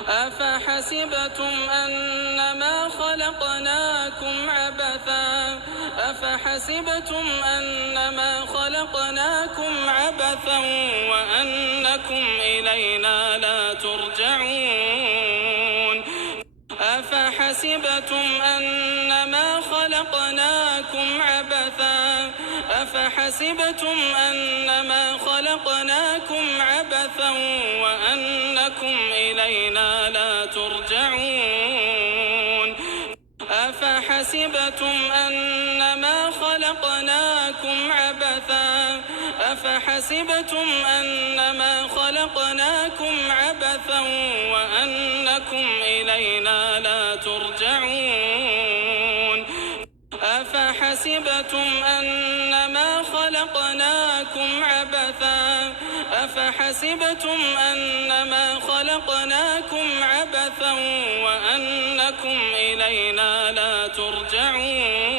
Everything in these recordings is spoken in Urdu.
أفحسبتم أنما خلقناكم عبثا وأنكم إلينا لا ترجعون أفحسبتم أنما خلقناكم عبثا وأنكم إلينا لا ترجعون أفحسبتم أنما خلقناكم عبثا وأنكم إلينا لا ترجعون أفحسبتم أنما خلقناكم عبثا وأنكم إلينا لا ترجعون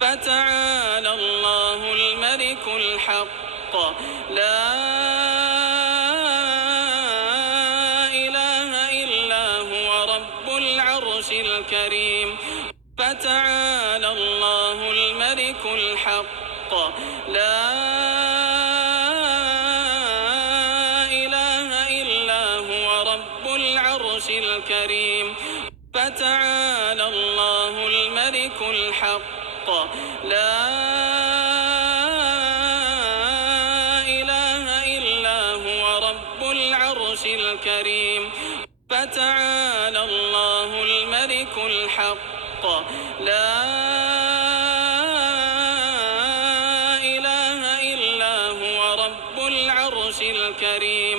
فتعالى الله الملك الحق لا إله إلا هو رب العرش الكريم فتعالى الله الملك الحق لا إله إلا هو رب العرش الكريم فتعالى الله الملك الحق لا إله إلا هو رب العرش الكريم فتعالى الله الملك الحق لا إله إلا هو رب العرش الكريم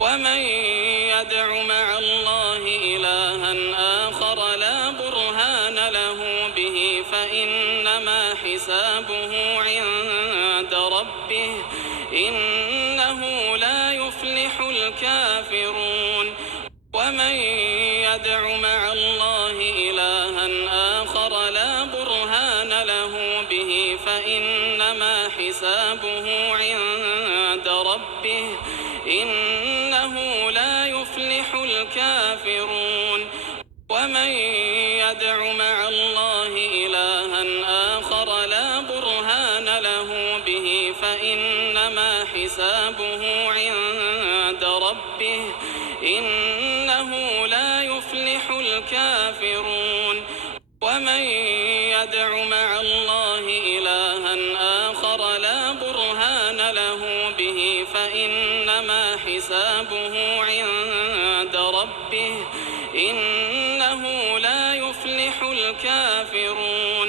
ومن يدع مع الله إلها آخر لا برهان له به فإنما حسابه عند ربه إنه لا يفلح الكافرون ومن يدع مع الله إلها آخر لا برهان له به فإنما حسابه عند ربه إنه لا يفلح الكافرون ومن يدع مع الله إلها آخر لا برهان له به فإنما حسابه عند ربه إنه لا يفلح الكافرون ومن يدع مع الله إلها آخر لا برهان له به فإنما حسابه عند ربه إنه لا يفلح الكافرون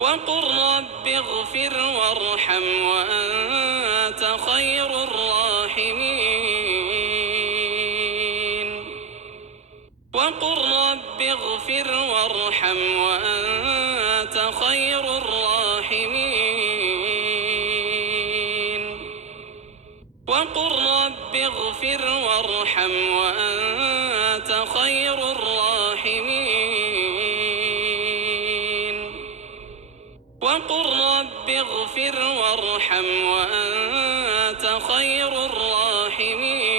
وقل رب اغفر وارحم وأنت خير الراحمين وقل رب اغفر وارحم وأنت خير الراحمين وقل رب اغفر وارحم وأنت خير الراحمين وقل رب اغفر وارحم وأنت خير الراحمين